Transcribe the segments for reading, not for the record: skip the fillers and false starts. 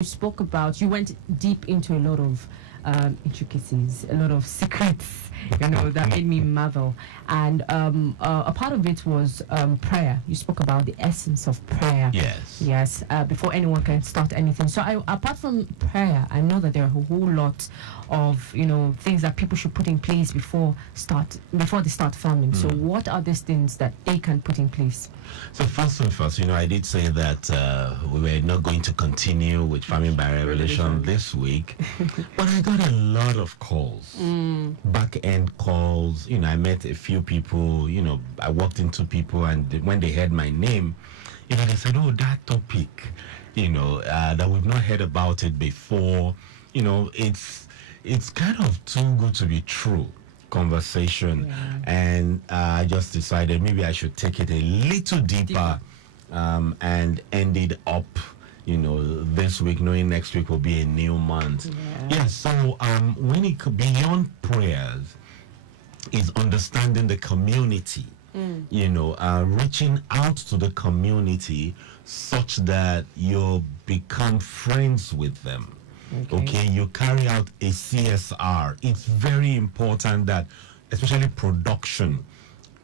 You spoke about, you went deep into a lot of intricacies, a lot of secrets, that made me marvel. And a part of it was prayer. You spoke about the essence of prayer. Yes. Yes, before anyone can start anything. So apart from prayer, I know that there are a whole lot of, things that people should put in place before they start farming. So what are these things that they can put in place? So first and first, I did say that we were not going to continue with farming by revelation this week, but I got a lot of calls, back end calls. I met a few people. I walked into people, and when they heard my name, they said, "Oh, that topic, that we've not heard about it before. It's kind of too good to be true." Conversation. And I just decided maybe I should take it a little deeper, and end it up this week, knowing next week will be a new month. So when it could beyond prayers is understanding the community, reaching out to the community such that you become friends with them. Okay, you carry out a CSR. It's very important that, especially production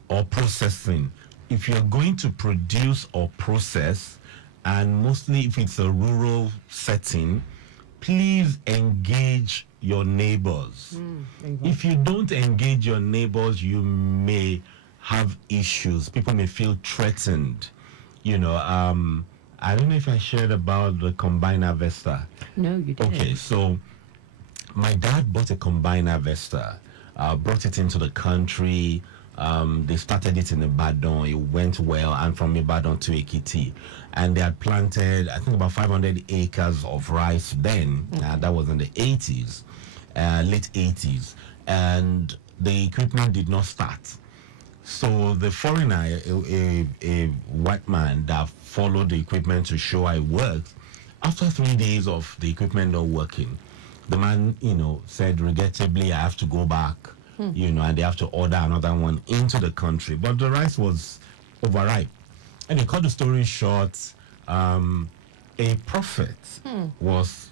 or processing, if you're going to produce or process, and mostly if it's a rural setting, please engage your neighbors. If you don't engage your neighbors, you may have issues. People may feel threatened. I don't know if I shared about the combine harvester. No, you didn't. Okay, so my dad bought a combine harvester, brought it into the country. They started it in Ibadan. It went well, and from Ibadan to Ekiti. And they had planted, I think, about 500 acres of rice then. That was in the 80s, late 80s. And the equipment did not start. So the foreigner, a white man that followed the equipment to show I worked, after 3 days of the equipment not working, the man, said, regrettably, I have to go back, and they have to order another one into the country. But the rice was overripe. And to cut the story short, a prophet was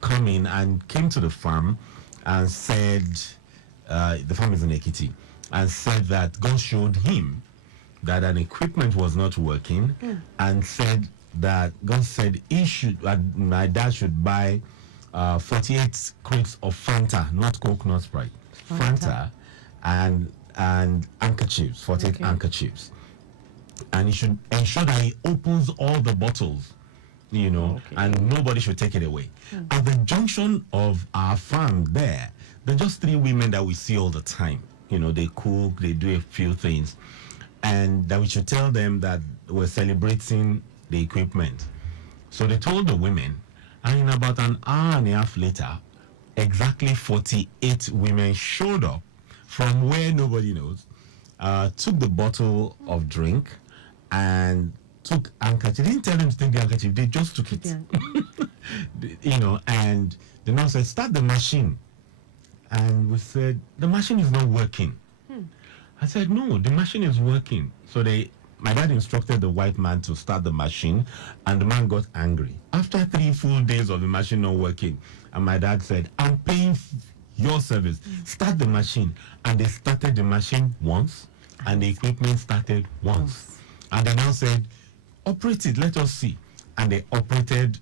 coming and came to the farm and said, the farm is in Ekiti, and said that God showed him that an equipment was not working, and said that God said my dad should buy 48 crates of Fanta, not Coke, not Sprite, Fanta, and handkerchiefs, 48 handkerchiefs, and he should ensure that he opens all the bottles, and nobody should take it away. At the junction of our farm there are just 3 women that we see all the time. They cook, they do a few things, and that we should tell them that we're celebrating the equipment. So they told the women, and in about an hour and a half later, exactly 48 women showed up from where nobody knows, took the bottle of drink, and took handkerchief. They didn't tell them to take the handkerchief, they just took it. And the nurse said, start the machine. And we said, the machine is not working. I said, no, the machine is working. So my dad instructed the white man to start the machine, and the man got angry. After 3 full days of the machine not working, and my dad said, I'm paying your service. Start the machine. And they started the machine once, and the equipment started once. And they now said, operate it, let us see. And they operated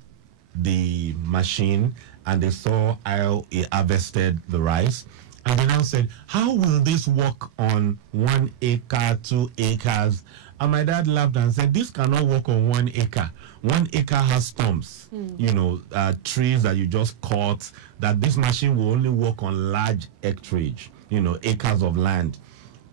the machine, and they saw how he harvested the rice. And they now said, how will this work on 1 acre, 2 acres? And my dad laughed and said, this cannot work on 1 acre. 1 acre has stumps, trees that you just cut, that this machine will only work on large acreage, acres of land.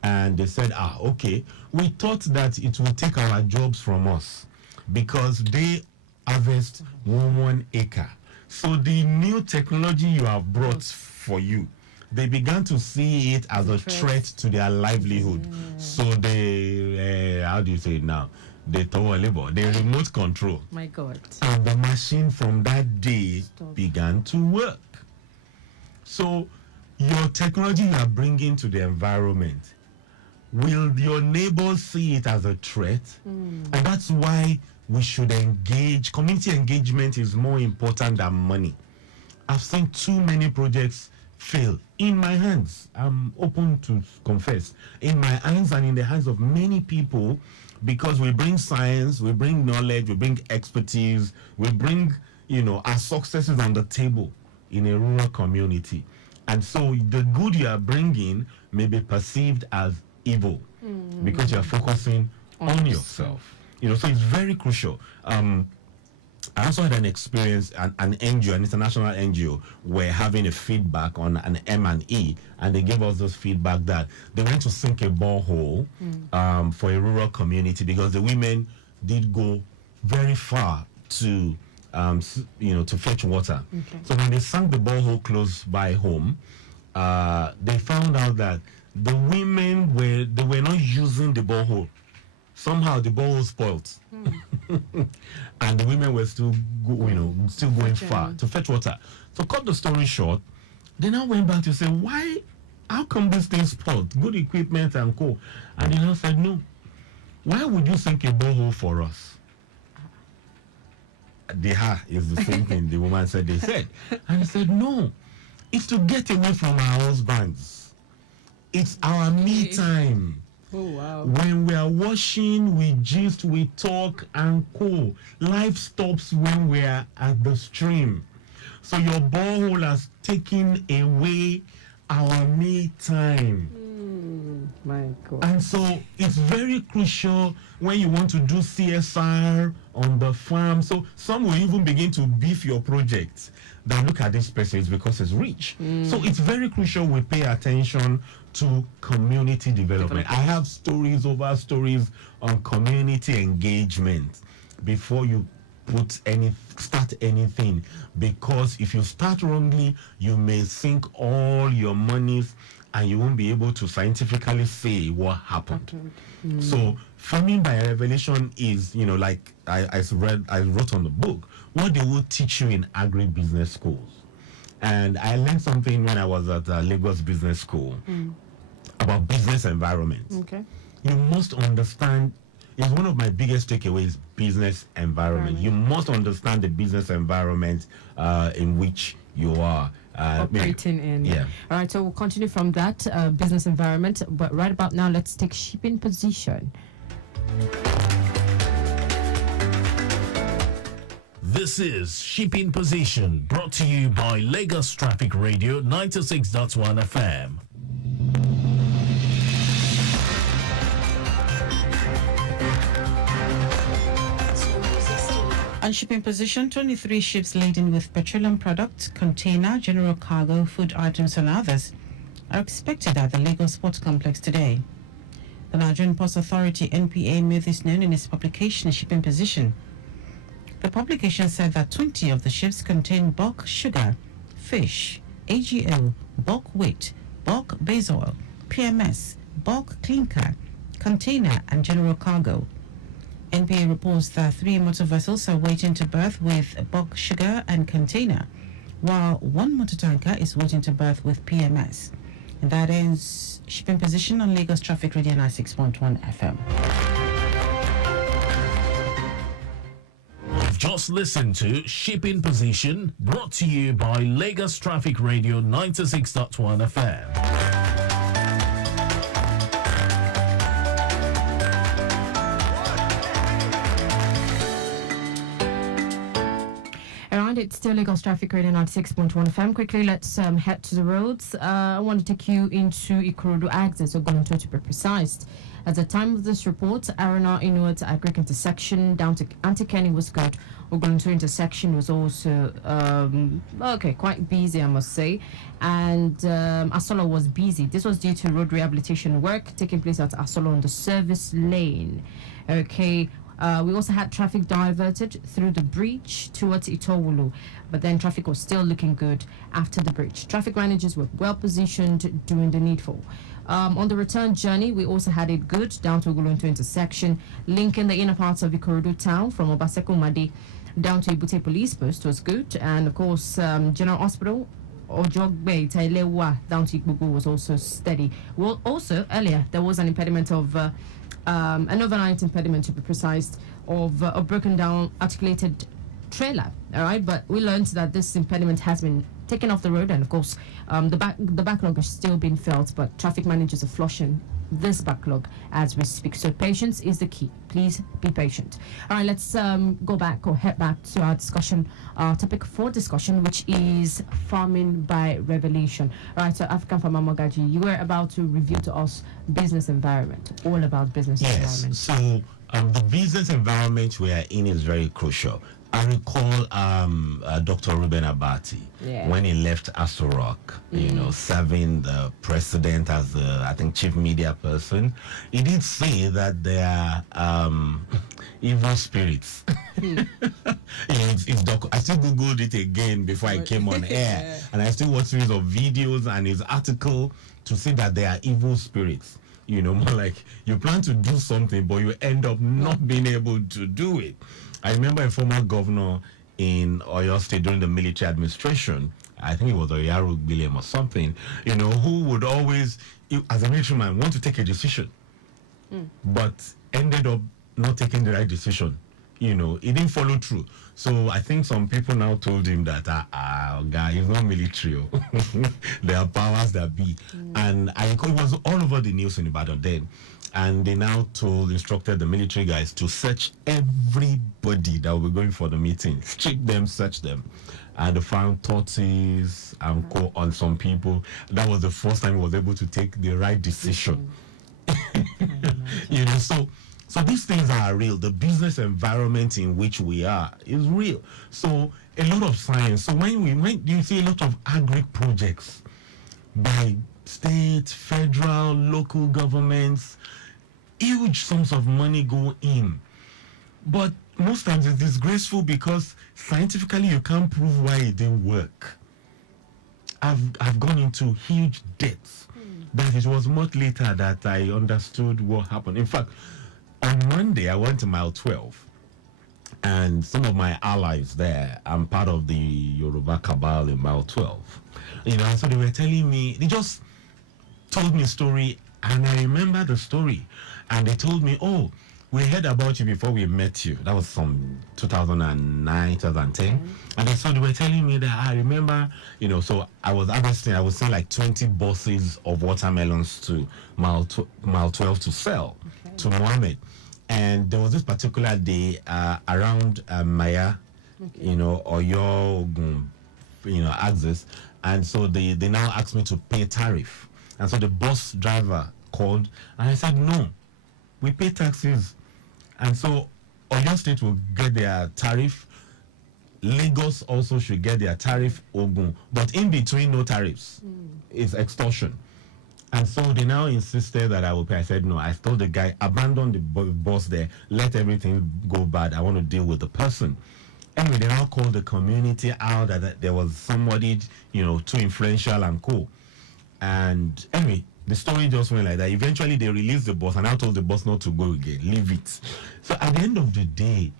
And they said, okay, we thought that it would take our jobs from us because they harvest 1 acre. So the new technology you have brought for you, they began to see it as a threat to their livelihood. So they, how do you say it now? They remote control. My God. And the machine from that day began to work. So your technology you are bringing to the environment, will your neighbors see it as a threat? And that's why we should engage. Community engagement is more important than money. I've seen too many projects fail in my hands. I'm open to confess, in my hands and in the hands of many people, because we bring science, we bring knowledge, we bring expertise, we bring, our successes on the table in a rural community. And so the good you are bringing may be perceived as evil because you're focusing on yourself. So it's very crucial. I also had an experience, an NGO, an international NGO, were having a feedback on an M&E, and they gave us this feedback that they went to sink a borehole for a rural community because the women did go very far to fetch water. Okay. So when they sank the borehole close by home, they found out that the women were not using the borehole. Somehow the borehole spoiled. And the women were still going far to fetch water. So cut the story short, they now went back to say, how come this thing spoiled? Good equipment and co. And they now said, no, why would you sink a borehole for us? The is the same thing the woman said they said. And he said, no, it's to get away from our husbands. It's our me time. Oh, wow. When we are washing, we gist, we talk and co. Life stops when we are at the stream. So your borehole has taken away our me time. My God. And so it's very crucial when you want to do CSR on the farm. So some will even begin to beef your projects. That look at this person, it's because it's rich. So it's very crucial we pay attention to community development. I have stories over stories on community engagement before you start anything, because if you start wrongly, you may sink all your monies and you won't be able to scientifically say what happened. So farming by revelation is, like I wrote on the book, what they will teach you in agribusiness schools. And I learned something when I was at Lagos Business School about business environment. Okay. You must understand, it's one of my biggest takeaways, business environment. You must understand the business environment in which you are operating in. Yeah. All right, so we'll continue from that business environment, but right about now, let's take shipping position. This is Shipping Position, brought to you by Lagos Traffic Radio 96.1 FM. On shipping position, 23 ships laden with petroleum products, container, general cargo, food items and others are expected at the Lagos Port Complex today. The Nigerian Ports Authority (NPA) made this known in its publication Shipping Position. The publication said that 20 of the ships contain bulk sugar, fish, AGO, bulk wheat, bulk base oil, PMS, bulk clinker, container and general cargo. NPA reports that 3 motor vessels are waiting to berth with bulk sugar and container, while 1 motor tanker is waiting to berth with PMS. And that ends Shipping Position on Lagos Traffic Radio 96.1 FM. You've just listened to Shipping Position, brought to you by Lagos Traffic Radio 96.1 FM. It's still Lagos Traffic Radio 96.1 FM. Quickly, let's head to the roads. I want to take you into Ikorodu axis, or Golonto to be precise. At the time of this report, Aruna Inuit Agric intersection down to Antikeni was good. Ogolonto intersection was also quite busy, I must say. And Asolo was busy. This was due to road rehabilitation work taking place at Asolo on the service lane. Okay. We also had traffic diverted through the bridge towards Itowulu, but then traffic was still looking good after the bridge. Traffic managers were well positioned doing the needful. On the return journey, we also had it good down to Ogolonto intersection, linking the inner parts of Ikorodu town from Obaseko Madi down to Ibute Police Post was good, and of course General Hospital Ojogbe Tailewa down to Igbogo was also steady. Well, also earlier there was an impediment of an overnight impediment, to be precise, of a broken down articulated trailer. All right, but we learned that this impediment has been taken off the road, and of course, the backlog is still being felt, but traffic managers are flushing this backlog as we speak. So patience is the key. Please be patient. All right, let's go back or head back to our discussion, topic for discussion, which is farming by revelation. All right, so African farmer Mogaji, you were about to review to us business environment, all about business environment. So the business environment we are in is very crucial. I recall Dr. Ruben Abati when he left Aso Rock, serving the president as the, I think, chief media person. He did say that there are evil spirits. I still Googled it again before I came on air, and I still watched series of videos and his article to see that there are evil spirits. More like you plan to do something, but you end up not being able to do it. I remember a former governor in Oyo State during the military administration, I think it was Oyaro William or something, who would always, as a military man, want to take a decision, but ended up not taking the right decision. He didn't follow through. So I think some people now told him that, guy, he's not military. There are powers that be. And I recall it was all over the news in Ibadan then. And they now instructed the military guys to search everybody that will be going for the meeting. Strip them, search them. And they found tortoise and on some people. That was the first time he was able to take the right decision. So these things are real. The business environment in which we are is real. So a lot of science. So when you see a lot of agri projects by state, federal, local governments, huge sums of money go in. But most times it's disgraceful because scientifically you can't prove why it didn't work. I've gone into huge debts. That it was much later that I understood what happened. In fact, on Monday I went to mile 12, and some of my allies there, I'm part of the Yoruba cabal in mile 12. So they were telling me, they just told me a story, and I remember the story. And they told me, we heard about you before we met you. That was from 2009, 2010. And they were telling me that I remember, so I was harvesting, I would say like 20 buses of watermelons to mile 12 to sell to Mohammed. And there was this particular day around Maya, or your, axis. And so they now asked me to pay tariff. And so the bus driver called, and I said, no, we pay taxes. And so Oyo State will get their tariff. Lagos also should get their tariff, Ogun. But in between, no tariffs. It's extortion. And so they now insisted that I would pay. I said, no. I told the guy, abandon the bus there. Let everything go bad. I want to deal with the person. Anyway, they now called the community out that there was somebody, too influential and cool. And anyway, the story just went like that. Eventually, they released the boss, and I told the boss not to go again. Leave it. So at the end of the day,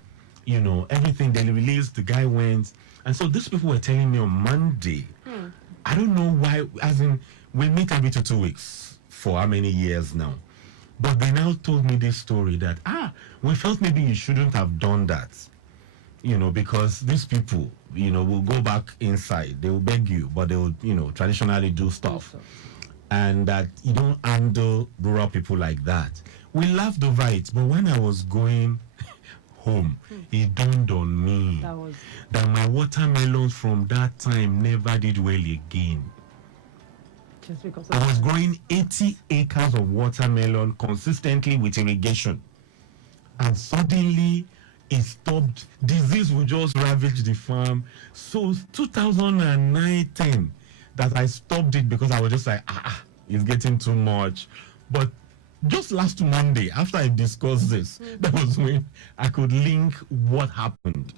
everything, they released, the guy went. And so these people were telling me on Monday, I don't know why, as in, we meet every 2 weeks for how many years now. But they now told me this story that, we felt maybe you shouldn't have done that. Because these people, will go back inside. They will beg you, but they will, traditionally do stuff. And that you don't handle rural people like that. We laughed over it, but when I was going home, it dawned on me that my watermelons from that time never did well again. Just because I was growing 80 acres of watermelon consistently with irrigation. And suddenly, it stopped. Disease would just ravage the farm. So 2009-10, that I stopped it because I was just like, it's getting too much. But just last Monday, after I discussed this, that was when I could link what happened.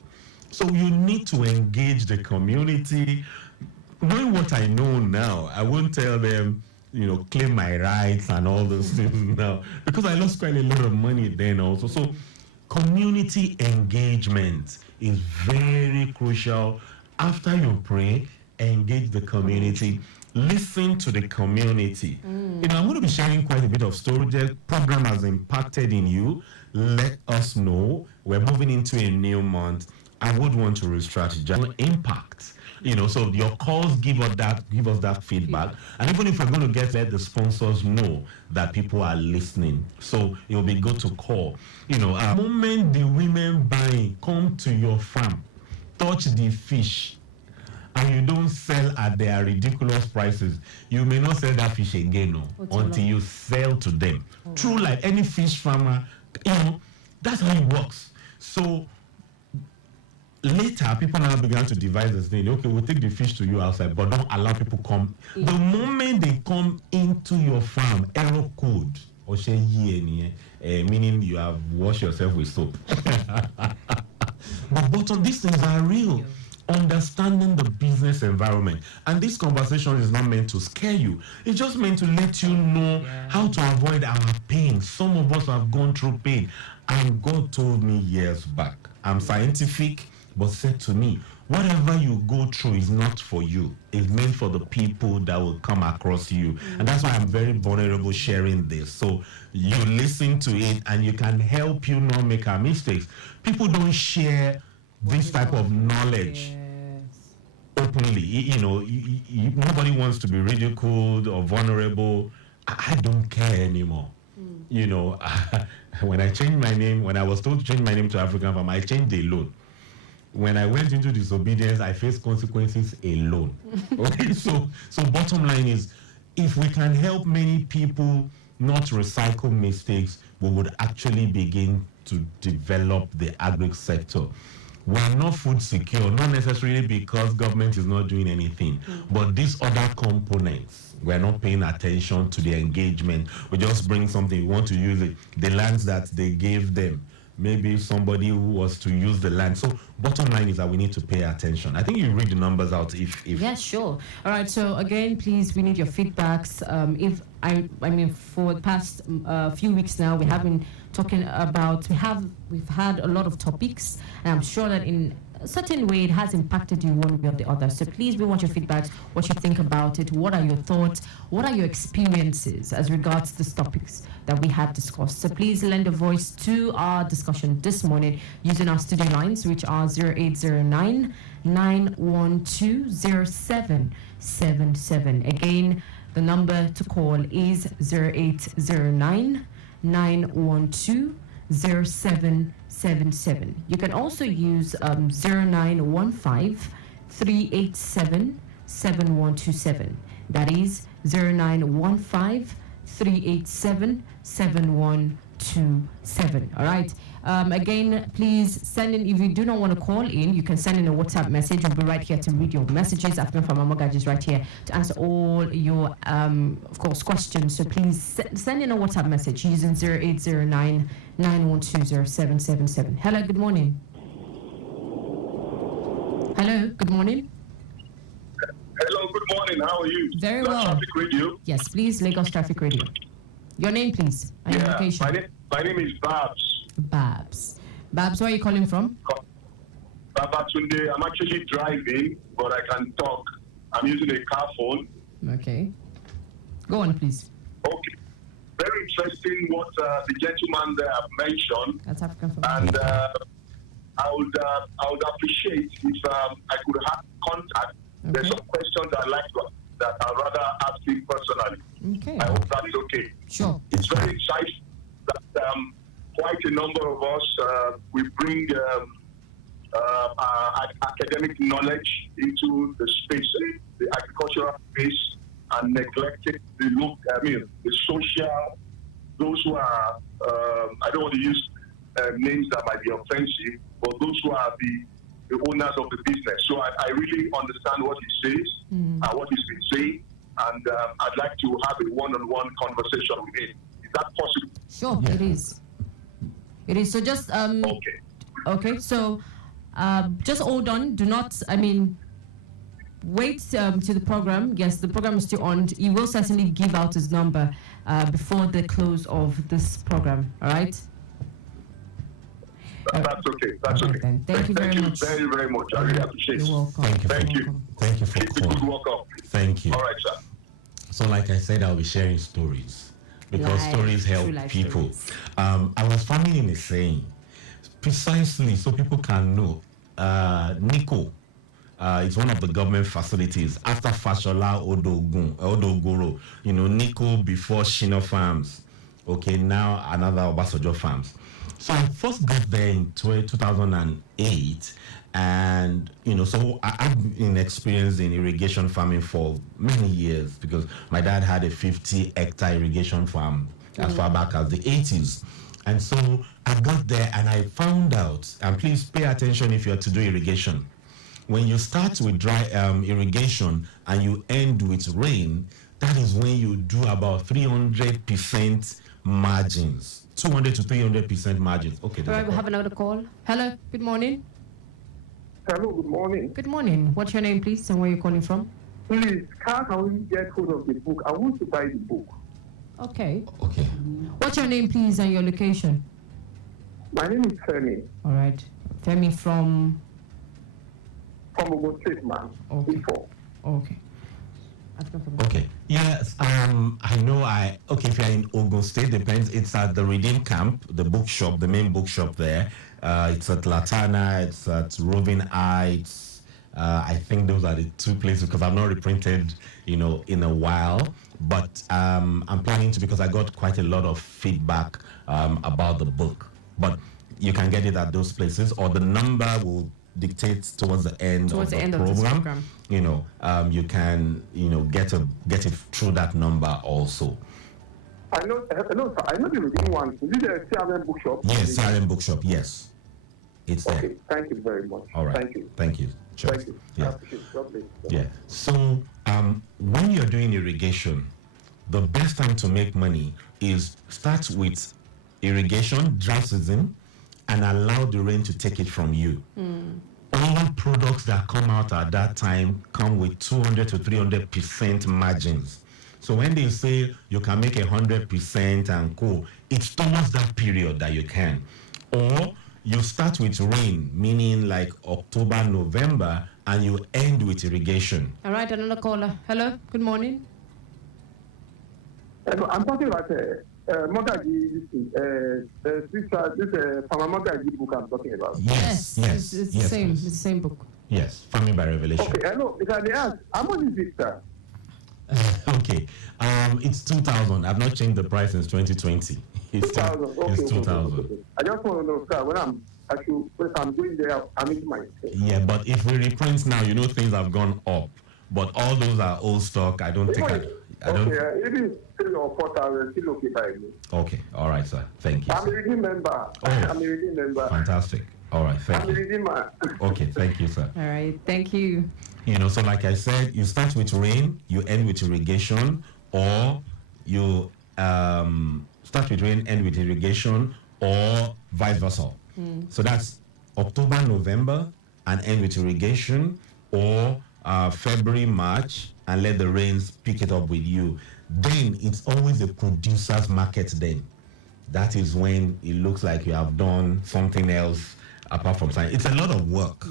So you need to engage the community. Knowing what I know now, I won't tell them, claim my rights and all those things now, because I lost quite a lot of money then also. So community engagement is very crucial. After you pray, engage the community, listen to the community. You know, I'm going to be sharing quite a bit of story. The program has impacted in you. Let us know. We're moving into a new month. I would want to re-strategize impact. You know, so your calls give us that feedback. And even if we're going to let the sponsors know that people are listening, so it will be good to call. You know, the moment the women buying come to your farm, touch the fish, and you don't sell at their ridiculous prices, you may not sell that fish again until you sell to them. True, like any fish farmer, you know, that's how it works. So later, people now began to devise this thing. Okay, we'll take the fish to you outside, but don't allow people come. The moment they come into your farm, error code, meaning you have washed yourself with soap. But on these things are real. Understanding the business environment. And this conversation is not meant to scare you. It's just meant to let you know how to avoid our pain. Some of us have gone through pain. And God told me years back, I'm scientific, but said to me, whatever you go through is not for you. It's meant for the people that will come across you. And that's why I'm very vulnerable sharing this. So you listen to it and you can help you not make our mistakes. People don't share this type of knowledge openly. You know, nobody wants to be ridiculed or vulnerable. I don't care anymore. You know, when I changed my name, when I was told to change my name to African Farm, I changed alone. When I went into disobedience, I faced consequences alone. Okay, so bottom line is, if we can help many people not recycle mistakes, we would actually begin to develop the agri sector. We're not food secure, not necessarily because government is not doing anything, but these other components, we're not paying attention to the engagement. We just bring something, we want to use it. The lands that they gave them, maybe somebody who was to use the land. So bottom line is that we need to pay attention. I think you read the numbers out if Yes, sure. All right, so again, please, we need your feedbacks. I mean, for the past few weeks now, we have been talking about, we've had a lot of topics, and I'm sure that in a certain way it has impacted you one way or the other. So please, we want your feedbacks, what you think about it, what are your thoughts, what are your experiences as regards to these topics that we have discussed. So please lend a voice to our discussion this morning using our studio lines, which are 0809 912 0777. Again, the number to call is 0809 912 0777. You can also use 0915 387 7127. That is 0915 387 7127. All right. Again, please send in. If you do not want to call in, you can send in a WhatsApp message. We'll be right here to read your messages. African Farmer Mogaji is right here to answer all your, of course, questions. So please send in a WhatsApp message using 0809 912 0777. Hello, good morning. Hello, good morning. Hello, good morning. How are you? Very well. Traffic Radio. Yes, please, Lagos Traffic Radio. Your name, please, and your location. My name is Babs. Babs, where are you calling from? Babatunde. I'm actually driving, but I can talk. I'm using a car phone. Okay. Go on, please. Okay. Very interesting what the gentleman there mentioned. That's African Farmer. And I would appreciate if I could have contact. Okay. There's some questions I'd like to that I'd rather ask him personally. Okay. I hope that's okay. Sure. It's very exciting that quite a number of us we bring academic knowledge into the space, the agricultural space, and neglected the social. Those who are I don't want to use names that might be offensive, but those who are the owners of the business. So I really understand what he says and what he's been saying, and I'd like to have a one-on-one conversation with him. Is that possible? Sure, yeah. It is. It is. So just okay. Okay. So just hold on. Do not. Wait to the program. Yes, the program is still on. He will certainly give out his number before the close of this program. All right. That's okay. That's All right, okay. then. Thank you very much. Very, very much. I really appreciate it. You're welcome. Thank you. Thank you for Keep the good calling. work up. Thank you. All right, sir. So, like I said, I'll be sharing stories because Life, stories help true life people. stories. I was farming in a saying precisely so people can know. Nico, it's one of the government facilities after Fashola Odogoro. Nico before Shino Farms. Okay, now another Obasanjo Farms. So I first got there in 2008, and so I've been experienced in irrigation farming for many years because my dad had a 50-hectare irrigation farm as far back as the 80s. And so I got there and I found out, and please pay attention if you're to do irrigation. When you start with dry irrigation and you end with rain, that is when you do about 300% margins. 200 to 300% margins. Okay. All right, we have another call. Hello, good morning. Hello, good morning. Good morning. What's your name, please, and where are you calling from? Please, can we get hold of the book? I want to buy the book. Okay. Okay. What's your name, please, and your location? My name is Femi. All right. Femi from... From Ogun State, man. Okay. Before. Okay. Okay. Yes. I know. If you're in Ogun State, depends. It's at the Redeem Camp, the bookshop, the main bookshop there. It's at Latana. It's at Roving Heights. I think those are the two places because I've not reprinted, in a while. But I'm planning to because I got quite a lot of feedback about the book. But you can get it at those places, or the number will dictate towards the end of the program. Of this program. You can get it through that number also. I know, hello, sir. I know the Redeem one. Is it the CRM bookshop? Yes, CRM bookshop. Yes, it's there. Okay, thank you very much. All right. Thank you. Sure. Thank you. I Yeah. appreciate it. God bless. Yeah. So when you're doing irrigation, the best time to make money is start with irrigation, dry season, and allow the rain to take it from you. All products that come out at that time come with 200 to 300% margins. So when they say you can make 100% and go, it's towards that period that you can. Or you start with rain, meaning like October, November, and you end with irrigation. All right, another caller. Hello, good morning. I'm talking about Mogaji, this Farmer Mogaji book I'm talking about. Yes. It's the same. It's the same book. Yes, Farming by Revelation. Okay, hello. If I may ask, how much is it, sir? Okay, it's 2,000. I've not changed the price since 2020. It's 2,000. Okay, it's 2,000. okay. I just want to know, sir, when I'm going there, I'm making my mistake. Yeah, but if we reprint now, things have gone up. But all those are old stock. I don't think I don't. Okay, even 3 or 4,000, still okay by me. Okay, all right, sir. Thank you. I'm a Sir. reading member. Oh. I'm a reading member. Fantastic. All right, thank I'm a you. reading man. Okay, thank you, sir. All right, thank you. So like I said, you start with rain, you end with irrigation, or you start with rain, end with irrigation, or vice versa. So that's October, November, and end with irrigation, or February, March, and let the rains pick it up with you. Then it's always a producer's market then. That is when it looks like you have done something else apart from science. It's a lot of work,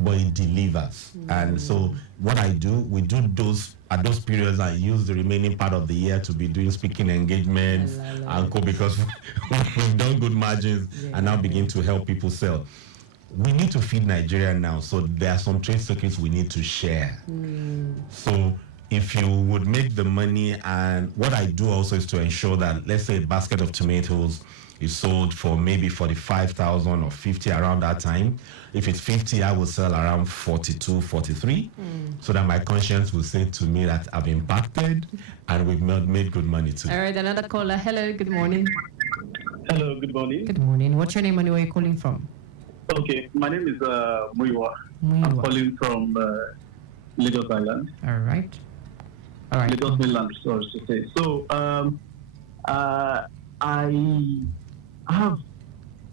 but it delivers. And so what we do those at those periods. I use the remaining part of the year to be doing speaking engagements and co because we've done good margins and now begin to help people sell. We need to feed Nigeria now, so there are some trade secrets we need to share. So if you would make the money, and what I do also is to ensure that, let's say a basket of tomatoes is sold for maybe 45,000 or 50 around that time. If it's 50, I will sell around 42, 43, so that my conscience will say to me that I've impacted and we've not made good money too. All right, another caller. Hello, good morning. Hello, good morning. Good morning. What's your name and where are you calling from? Okay, my name is Muiwa. I'm calling from Lagos Island. All right. All right. Lagos Mainland, sorry to say. So, I have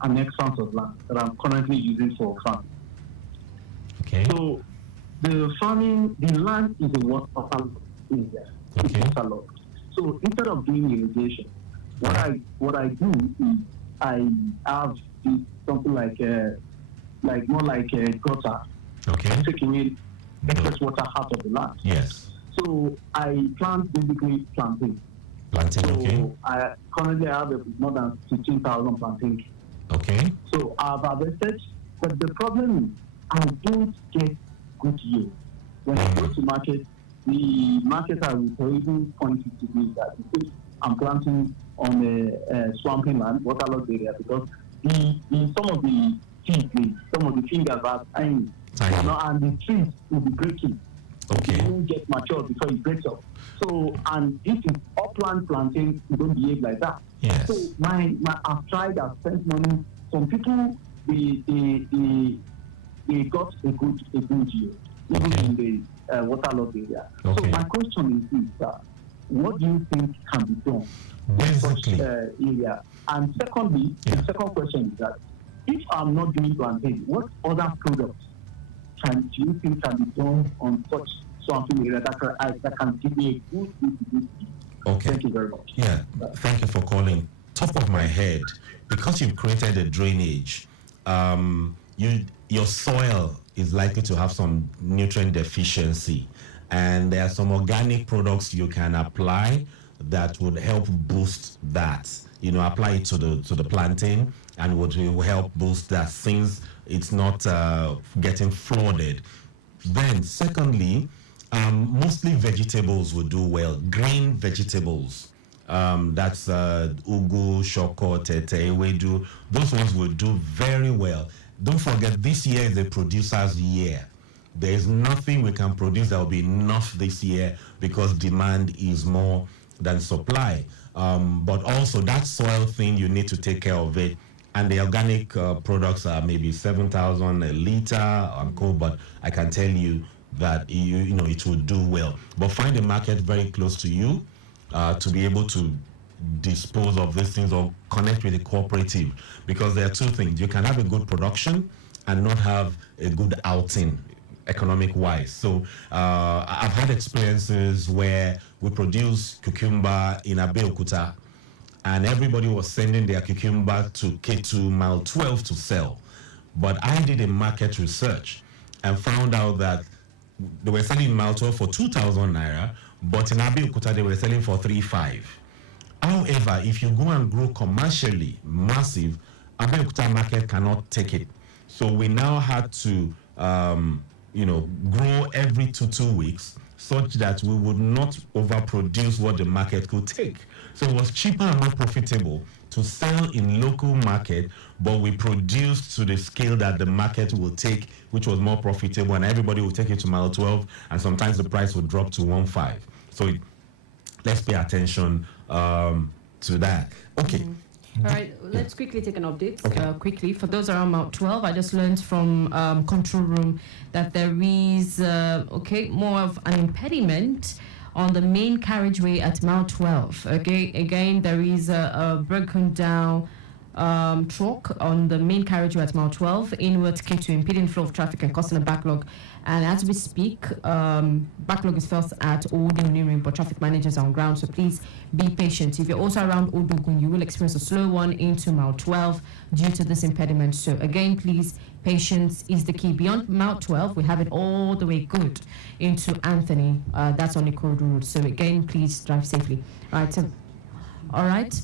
an expanse of land that I'm currently using for farming. Okay. So, the land is a water area. Okay. It's waterlogged. So, instead of doing irrigation, what I do is I have is something like more like a gutter. Okay. Take away excess water out of the land. Yes. So I plant basically plantain. Plantain, So okay. I currently have more than 15,000 plantain. Okay. So I've harvested, but the problem is I don't get good yield. When I go to market, the marketer will even point it to me that because I'm planting on a swampy land, waterlogged area, because some of the some of the fingers are tiny. And the trees will be breaking. Okay. It won't get mature before it breaks up. So, and this is upland planting, you don't behave like that. Yes. So, I've tried, I've spent money. Some people, they got a good yield, even in the waterlogged area. Okay. So, my question is what do you think can be done in such area? And secondly, the second question is that if I'm not doing plantain, what other products do you think can be done on such swampy area that can give me a good visibility? Okay. Thank you very much. Yeah, thank you for calling. Top of my head, because you've created a drainage, your soil is likely to have some nutrient deficiency, and there are some organic products you can apply that would help boost that. Apply it to the plantain, and will help boost that since it's not getting flooded. Then, secondly, mostly vegetables will do well. Green vegetables, that's ugu, shoko, tete, ewedu. Those ones will do very well. Don't forget, this year is the producer's year. There is nothing we can produce that will be enough this year because demand is more than supply. But also that soil thing, you need to take care of it. And the organic products are maybe 7,000 a liter, but I can tell you that it will do well. But find a market very close to you to be able to dispose of these things or connect with a cooperative, because there are two things. You can have a good production and not have a good outing economic wise. So I've had experiences where we produce cucumber in Abeokuta and everybody was sending their cucumber to K2 mile 12 to sell. But I did a market research and found out that they were selling in mile 12 for 2,000 naira, but in Abeokuta they were selling for 3,500. However, if you go and grow commercially massive, Abeokuta market cannot take it. So we now had to grow every 2 weeks such that we would not overproduce what the market could take. So it was cheaper and more profitable to sell in local market, but we produced to the scale that the market will take, which was more profitable, and everybody will take it to mile 12, and sometimes the price will drop to 1.5. So let's pay attention to that. Okay. All right, let's quickly take an update. Quickly, for those around Mount 12, I just learned from control room that there is more of an impediment on the main carriageway at Mount 12. Okay, again, there is a broken down truck on the main carriageway at Mount 12, inwards K2, impeding flow of traffic and causing a backlog. And as we speak, backlog is felt at Odogun, but traffic managers are on ground, so please be patient. If you're also around Odogun, you will experience a slow one into Mount 12 due to this impediment. So again, please, patience is the key. Beyond Mount 12, we have it all the way good into Anthony. That's on the corridor road. So again, please drive safely. All right.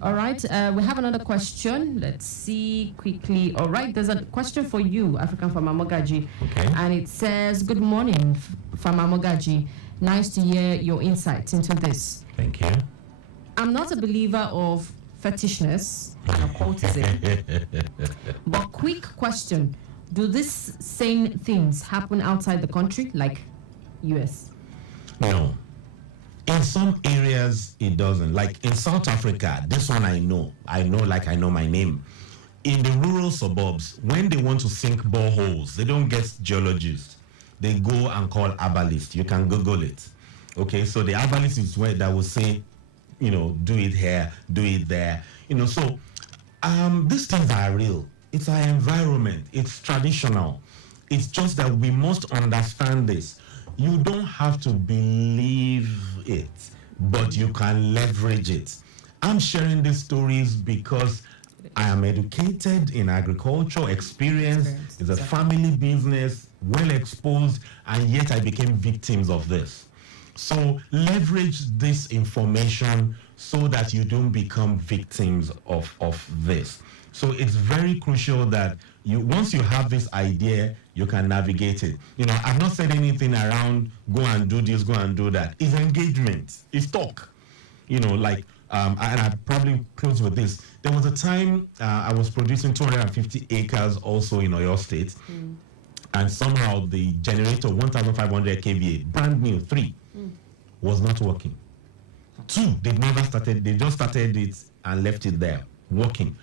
All right, we have another question. Let's see quickly. All right, there's a question for you, African Farmer Mogaji. Okay. And it says, good morning, Farmer Mogaji. Nice to hear your insights into this. Thank you. I'm not a believer of fetishness and occultism. But quick question, do these same things happen outside the country, like US? No. In some areas, it doesn't. Like in South Africa, this one I know like I know my name. In the rural suburbs, when they want to sink boreholes, they don't get geologists. They go and call herbalists. You can Google it. Okay, so the herbalist is where that will say, do it here, do it there. So these things are real. It's our environment. It's traditional. It's just that we must understand this. You don't have to believe it, but you can leverage it. I'm sharing these stories because I am educated in agriculture, experience. It's a family business, well exposed, and yet I became victims of this. So leverage this information so that you don't become victims of this. So it's very crucial that once you have this idea, you can navigate it. I've not said anything around go and do this, go and do that. It's engagement. It's talk. And I probably close with this. There was a time I was producing 250 acres also in Oyo State, and somehow the generator 1,500 kVA, brand new, 3, was not working. 2, they never started. They just started it and left it there working.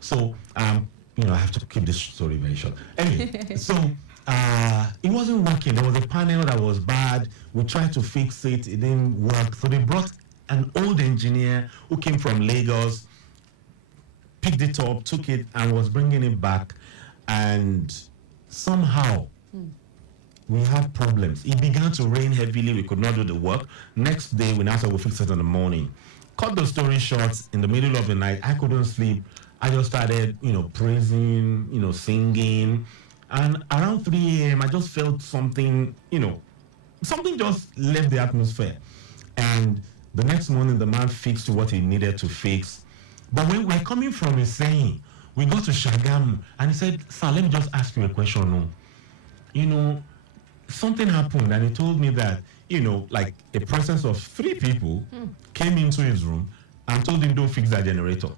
So I have to keep this story very short. Anyway, so it wasn't working. There was a panel that was bad. We tried to fix it. It didn't work. So they brought an old engineer who came from Lagos, picked it up, took it, and was bringing it back. And somehow we had problems. It began to rain heavily. We could not do the work. Next day, we now said we'll fix it in the morning. Cut the story short, in the middle of the night, I couldn't sleep. I just started, praising, singing. And around 3 a.m., I just felt something, something just left the atmosphere. And the next morning, the man fixed what he needed to fix. But when we're coming from his saying, we got to Shagamu, and he said, "Sir, let me just ask you a question. Something happened," and he told me that, like a presence of 3 people came into his room and told him, "Don't fix that generator."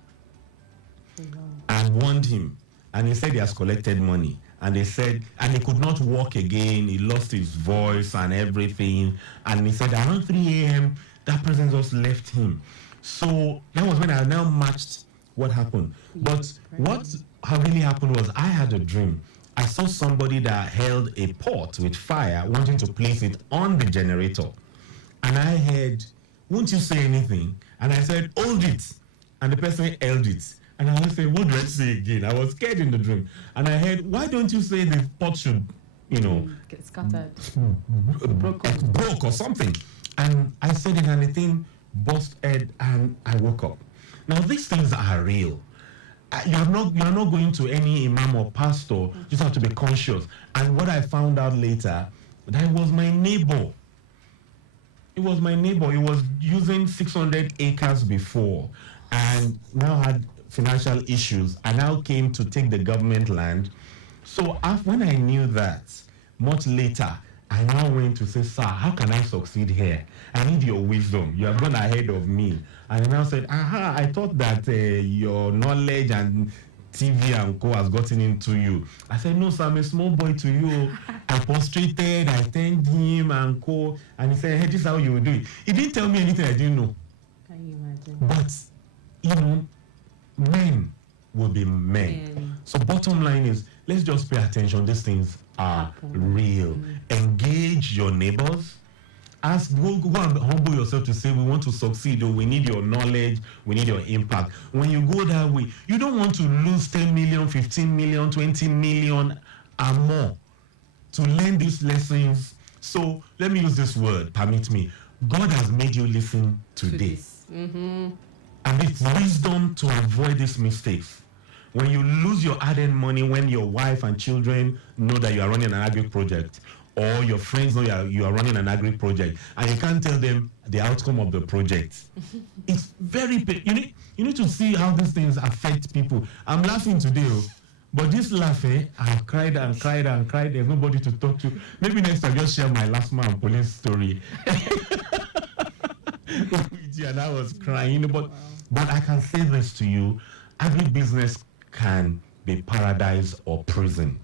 And warned him. And he said he has collected money. And they said, and he could not walk again. He lost his voice and everything. And he said around 3 a.m., that person just left him. So that was when I now matched what happened. But what really happened was I had a dream. I saw somebody that held a pot with fire wanting to place it on the generator. And I heard, "Won't you say anything?" And I said, "Hold it." And the person held it. And I was saying, "What do I say again?" I was scared in the dream. And I heard, "Why don't you say the pot should, get scattered, broke or something?" And I said it, and the thing busted, and I woke up. Now these things are real. You are not going to any imam or pastor. You just have to be conscious. And what I found out later, that it was my neighbor. It was my neighbor. He was using 600 acres before, and now had financial issues. I now came to take the government land. So when I knew that, much later, I now went to say, "Sir, how can I succeed here? I need your wisdom. You have gone ahead of me." And he now said, "I thought that your knowledge and TV and co has gotten into you." I said, "No, sir, I'm a small boy to you." I prostrated, I thanked him and co. And he said, "Hey, this is how you will do it." He didn't tell me anything I didn't know. Can you imagine? But, men will be men. So bottom line is, let's just pay attention. These things are real. Engage your neighbors. Go and humble yourself to say, "We want to succeed, or we need your knowledge, we need your impact." When you go that way, you don't want to lose 10 million, 15 million, 20 million and more to learn these lessons. So let me use this word, permit me. God has made you listen today. And it's wisdom to avoid these mistakes. When you lose your hard-earned money, when your wife and children know that you are running an agri project, or your friends know you are running an agri project, and you can't tell them the outcome of the project. It's very you need to see how these things affect people. I'm laughing today, but this laugh, I've cried and cried and cried. There's nobody to talk to. Maybe next time just share my last man police story. And I was crying, but I can say this to you: every business can be paradise or prison.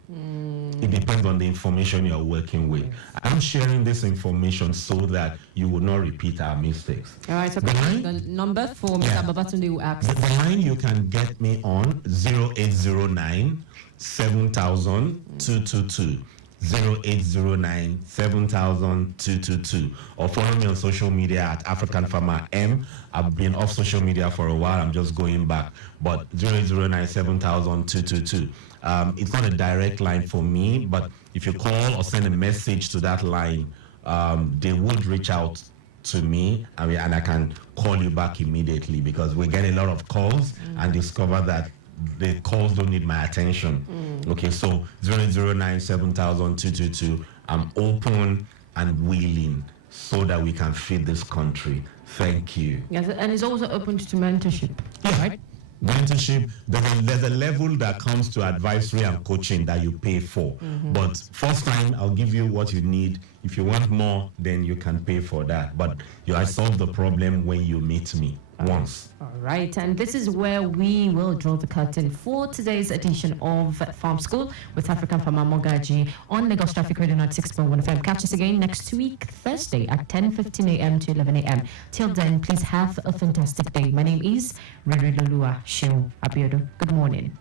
It depends on the information you're working with. I'm sharing this information so that you will not repeat our mistakes. All right, so the number for Mr. Babatunde who asked. The line you can get me on 0809 7000 222. 0809 7000 222, or follow me on social media at African Farmer M. I've been off social media for a while. I'm just going back, but 0809 7000 222. It's not a direct line for me, but if you call or send a message to that line, they would reach out to me, and I can call you back immediately, because we get a lot of calls and discover that the calls don't need my attention. Okay, so 0097222. I'm open and willing so that we can feed this country. Thank you. Yes, and it's also open to mentorship, right? Mentorship, there's a level that comes to advisory and coaching that you pay for. But first time, I'll give you what you need. If you want more, then you can pay for that. But I solve the problem when you meet me once. All right, and this is where we will draw the curtain for today's edition of Farm School with African farmer Mogaji on Lagos Traffic Radio 96.1 FM. Catch us again next week, Thursday at 10:15 a.m. to 11 a.m. Till then, please have a fantastic day. My name is Riri Lolua Shehu Abiodo. Good morning.